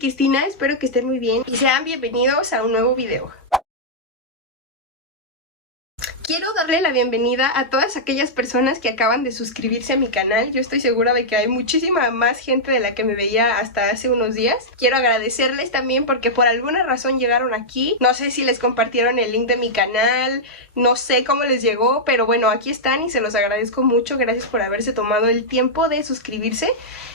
Cristina, espero que estén muy bien y sean bienvenidos a un nuevo video. Quiero darle la bienvenida a todas aquellas personas que acaban de suscribirse a mi canal. Yo estoy segura de que hay muchísima más gente de la que me veía hasta hace unos días. Quiero agradecerles también porque por alguna razón llegaron aquí. No sé si les compartieron el link de mi canal, no sé cómo les llegó, pero bueno, aquí están y se los agradezco mucho. Gracias por haberse tomado el tiempo de suscribirse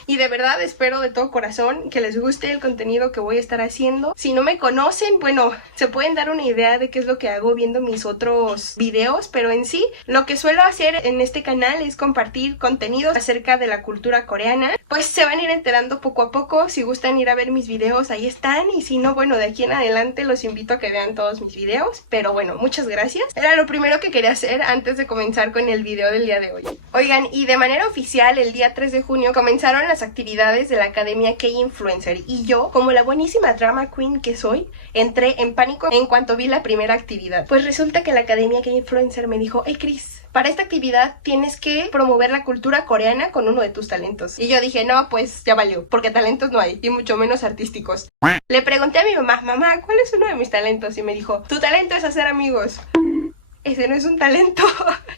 y de verdad espero de todo corazón que les guste el contenido que voy a estar haciendo. Si no me conocen, bueno, se pueden dar una idea de qué es lo que hago viendo mis otros videos, pero en sí lo que suelo hacer en este canal es compartir contenidos acerca de la cultura coreana. Pues se van a ir enterando poco a poco. Si gustan ir a ver mis videos, ahí están, y si no, bueno, de aquí en adelante los invito a que vean todos mis videos. Pero bueno, muchas gracias. Era lo primero que quería hacer antes de comenzar con el video del día de hoy. Oigan, y de manera oficial el día 3 de junio comenzaron las actividades de la Academia K-Influencer, y yo, como la buenísima drama queen que soy, entré en pánico en cuanto vi la primera actividad. Pues resulta que la Academia K-Influencer me dijo: hey Chris, para esta actividad tienes que promover la cultura coreana con uno de tus talentos. Y yo dije, no, pues ya valió, porque talentos no hay, y mucho menos artísticos. Le pregunté a mi mamá, ¿cuál es uno de mis talentos? Y me dijo, tu talento es hacer amigos. Ese no es un talento.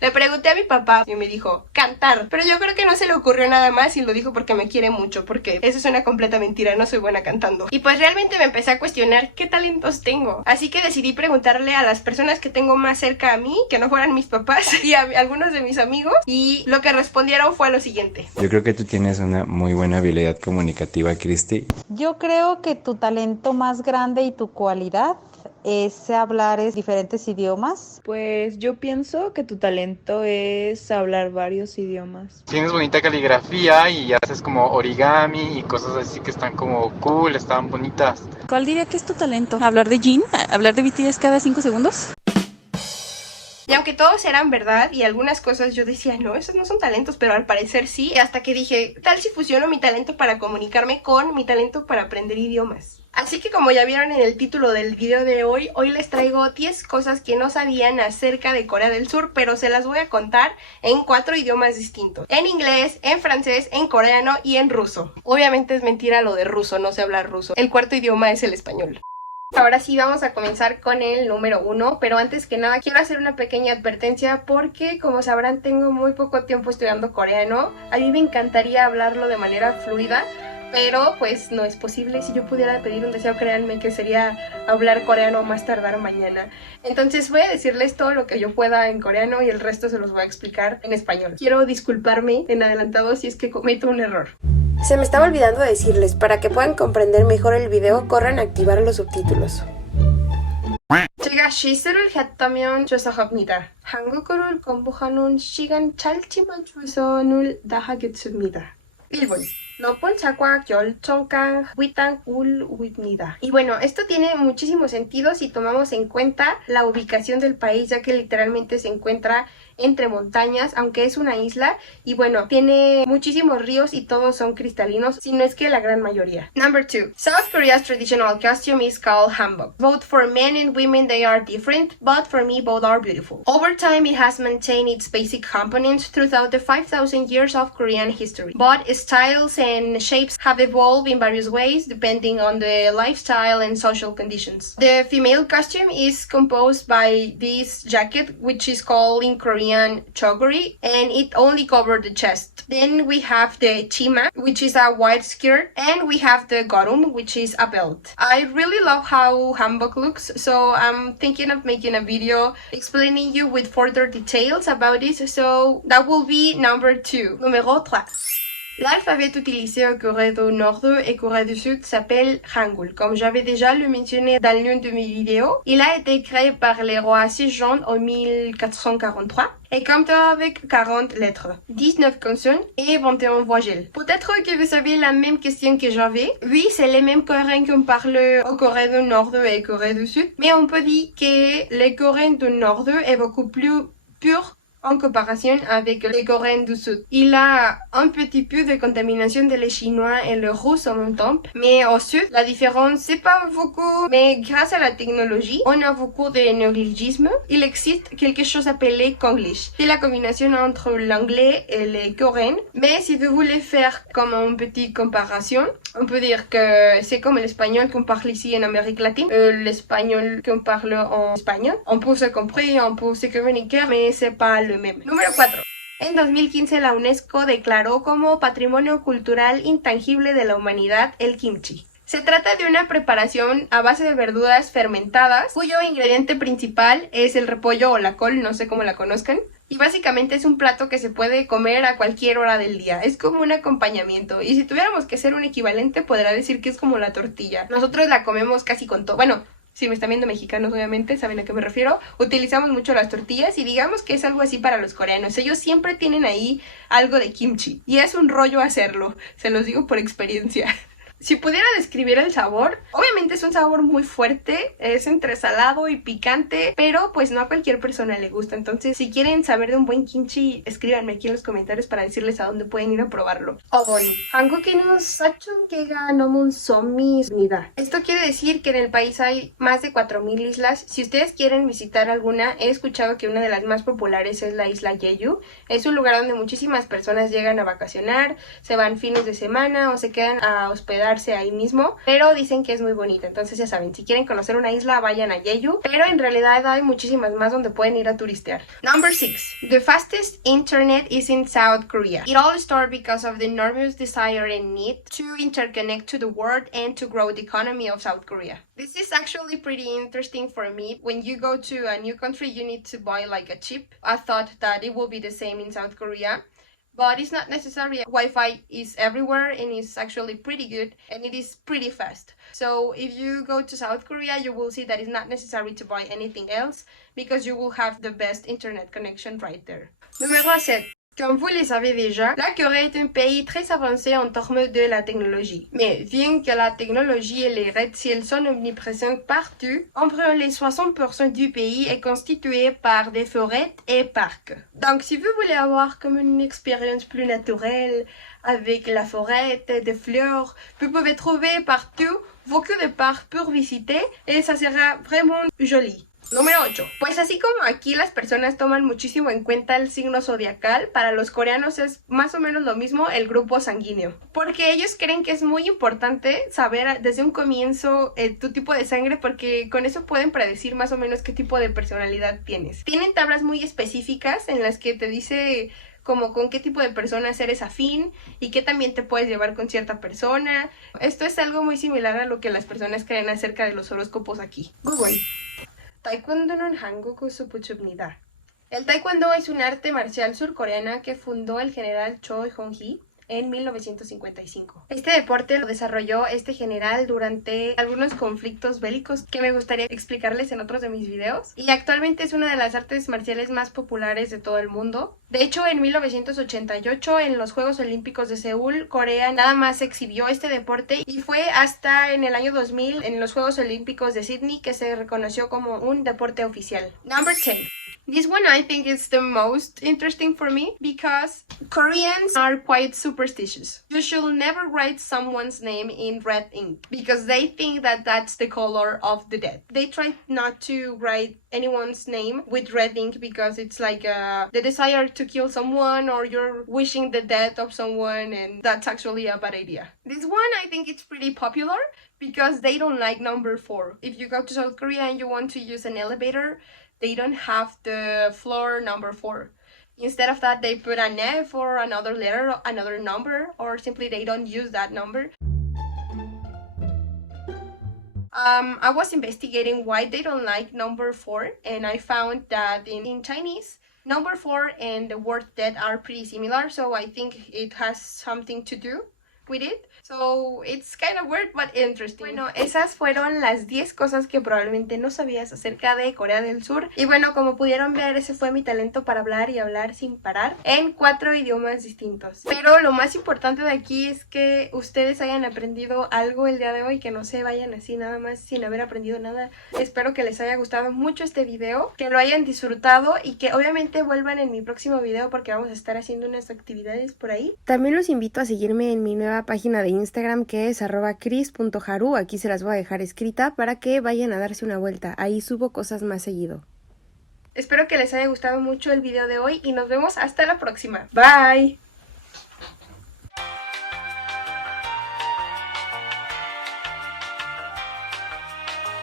Le pregunté a mi papá y me dijo, cantar. Pero yo creo que no se le ocurrió nada más y lo dijo porque me quiere mucho, porque eso es una completa mentira, no soy buena cantando. Y pues realmente me empecé a cuestionar qué talentos tengo. Así que decidí preguntarle a las personas que tengo más cerca a mí, que no fueran mis papás, y a algunos de mis amigos, y lo que respondieron fue lo siguiente. Yo creo que tú tienes una muy buena habilidad comunicativa, Cristi. Yo creo que tu talento más grande y tu cualidad es hablar diferentes idiomas. Pues yo pienso que tu talento es hablar varios idiomas. Tienes bonita caligrafía y haces como origami y cosas así que están como cool, están bonitas. ¿Cuál diría que es tu talento? ¿Hablar de Jin? ¿Hablar de BTS cada 5 segundos? Y aunque todos eran verdad y algunas cosas yo decía, no, esos no son talentos, pero al parecer sí, hasta que dije, tal si fusiono mi talento para comunicarme con mi talento para aprender idiomas. Así que como ya vieron en el título del video de hoy les traigo 10 cosas que no sabían acerca de Corea del Sur, pero se las voy a contar en 4 idiomas distintos. En inglés, en francés, en coreano y en ruso. Obviamente es mentira lo de ruso, no sé hablar ruso. El cuarto idioma es el español. Ahora sí vamos a comenzar con el número 1, pero antes que nada quiero hacer una pequeña advertencia porque, como sabrán, tengo muy poco tiempo estudiando coreano. A mí me encantaría hablarlo de manera fluida, pero pues no es posible. Si yo pudiera pedir un deseo, créanme que sería hablar coreano más tardar mañana. Entonces voy a decirles todo lo que yo pueda en coreano y el resto se los voy a explicar en español. Quiero disculparme en adelantado si es que cometo un error. Se me estaba olvidando decirles, para que puedan comprender mejor el video, corran a activar los subtítulos. 제가 실수를 했다면 죄송합니다. 한국어를 공부하는 시간 짧지만 최선을 다하겠습니다. 1번. 높은 사과 결정강 위땅 울입니다. Y bueno, esto tiene muchísimo sentido si tomamos en cuenta la ubicación del país, ya que literalmente se encuentra entre montañas, aunque es una isla, y bueno, tiene muchísimos ríos y todos son cristalinos, si no es que la gran mayoría. Number 2. South Korea's traditional costume is called hanbok. Both for men and women they are different, but for me both are beautiful. Over time it has maintained its basic components throughout the 5,000 years of Korean history, but styles and shapes have evolved in various ways depending on the lifestyle and social conditions. The female costume is composed by this jacket, which is called in Korean chogori, and it only covers the chest. Then we have the chima, which is a white skirt, and we have the gorum, which is a belt. I really love how hanbok looks, so I'm thinking of making a video explaining you with further details about this, so that will be number 2. Numéro 3. L'alphabet utilisé en Corée du Nord et Corée du Sud s'appelle Hangul. Comme j'avais déjà le mentionné dans l'une de mes vidéos, il a été créé par le roi Sejong en 1443 et compte avec 40 lettres, 19 consonnes et 21 voyelles. Peut-être que vous avez la même question que j'avais. Oui, c'est les mêmes coréens qu'on parle en Corée du Nord et Corée du Sud, mais on peut dire que les Coréens du Nord est beaucoup plus pur en comparaison avec les Coréens du Sud. Il a un petit peu de contamination de les Chinois et le russe en même temps, mais au Sud, la différence c'est pas beaucoup, mais grâce à la technologie, on a beaucoup de néologismes. Il existe quelque chose appelé Konglish. C'est la combinaison entre l'anglais et le coréen, mais si vous voulez faire comme une petite comparaison, On peut dire que c'est comme l'espagnol qu'on parle ici en Amérique latine, l'espagnol qu'on parle en espagnol. On peut se comprendre, on peut se communiquer, mais c'est pas le même. Número 4. En 2015 la UNESCO declaró como Patrimonio Cultural Intangible de la Humanidad el kimchi. Se trata de una preparación a base de verduras fermentadas, cuyo ingrediente principal es el repollo o la col, no sé cómo la conozcan. Y básicamente es un plato que se puede comer a cualquier hora del día. Es como un acompañamiento. Y si tuviéramos que hacer un equivalente, podría decir que es como la tortilla. Nosotros la comemos casi con todo. Bueno, si me están viendo mexicanos, obviamente, saben a qué me refiero. Utilizamos mucho las tortillas y digamos que es algo así para los coreanos. Ellos siempre tienen ahí algo de kimchi. Y es un rollo hacerlo. Se los digo por experiencia. Si pudiera describir el sabor, obviamente es un sabor muy fuerte, es entre salado y picante, pero pues no a cualquier persona le gusta. Entonces, si quieren saber de un buen kimchi, escríbanme aquí en los comentarios para decirles a dónde pueden ir a probarlo. Esto quiere decir que en el país hay más de 4000 islas. Si ustedes quieren visitar alguna, he escuchado que una de las más populares es la isla Jeju. Es un lugar donde muchísimas personas llegan a vacacionar, se van fines de semana o se quedan a hospedar ahí mismo, pero dicen que es muy bonita. Entonces ya saben, si quieren conocer una isla, vayan a Jeju, pero en realidad hay muchísimas más donde pueden ir a turistear. Number 6. The fastest internet is in South Korea. It all started because of the enormous desire and need to interconnect to the world and to grow the economy of South Korea. This is actually pretty interesting for me. When you go to a new country, you need to buy like a chip. I thought that it will be the same in South Korea, but it's not necessary. Wi-Fi is everywhere and it's actually pretty good and it is pretty fast. So if you go to South Korea, you will see that it's not necessary to buy anything else because you will have the best internet connection right there. Numéro 7. Comme vous le savez déjà, la Corée est un pays très avancé en termes de la technologie. Mais bien que la technologie et les réseaux sont omniprésents partout, environ les 60% du pays est constitué par des forêts et parcs. Donc si vous voulez avoir comme une expérience plus naturelle avec la forêt, des fleurs, vous pouvez trouver partout beaucoup de parcs pour visiter et ça sera vraiment joli. Número 8. Pues así como aquí las personas toman muchísimo en cuenta el signo zodiacal, para los coreanos es más o menos lo mismo el grupo sanguíneo. Porque ellos creen que es muy importante saber desde un comienzo tu tipo de sangre, porque con eso pueden predecir más o menos qué tipo de personalidad tienes. Tienen tablas muy específicas en las que te dice como con qué tipo de personas eres afín y qué también te puedes llevar con cierta persona. Esto es algo muy similar a lo que las personas creen acerca de los horóscopos aquí. Google. 타이콘도는 한국의 수부춥니다. El taekwondo es un arte marcial surcoreana que fundó el general Cho Hong-hee en 1955. Este deporte lo desarrolló este general durante algunos conflictos bélicos que me gustaría explicarles en otros de mis videos, y actualmente es una de las artes marciales más populares de todo el mundo. De hecho, en 1988, en los Juegos Olímpicos de Seúl, Corea nada más exhibió este deporte, y fue hasta en el año 2000, en los Juegos Olímpicos de Sydney, que se reconoció como un deporte oficial. Number 10. This one I think is the most interesting for me because Koreans are quite superstitious. You should never write someone's name in red ink because they think that that's the color of the dead. They try not to write anyone's name with red ink because it's like the desire to kill someone, or you're wishing the death of someone, and that's actually a bad idea. This one I think it's pretty popular because they don't like number 4. If you go to South Korea and you want to use an elevator, they don't have the floor number 4. Instead of that, they put an F or another letter, another number, or simply they don't use that number. I was investigating why they don't like number 4, and I found that in Chinese, number 4 and the word dead are pretty similar, so I think it has something to do with it. So it's kind of weird but interesting. Bueno, esas fueron las 10 cosas que probablemente no sabías acerca de Corea del Sur. Y bueno, como pudieron ver, ese fue mi talento para hablar y hablar sin parar en 4 idiomas distintos. Pero lo más importante de aquí es que ustedes hayan aprendido algo el día de hoy, que no se vayan así nada más sin haber aprendido nada. Espero que les haya gustado mucho este video, que lo hayan disfrutado y que obviamente vuelvan en mi próximo video porque vamos a estar haciendo unas actividades por ahí. También los invito a seguirme en mi nueva página de Instagram, que es @cris.haru. Aquí se las voy a dejar escrita para que vayan a darse una vuelta. Ahí subo cosas más seguido. Espero que les haya gustado mucho el video de hoy y nos vemos hasta la próxima. Bye.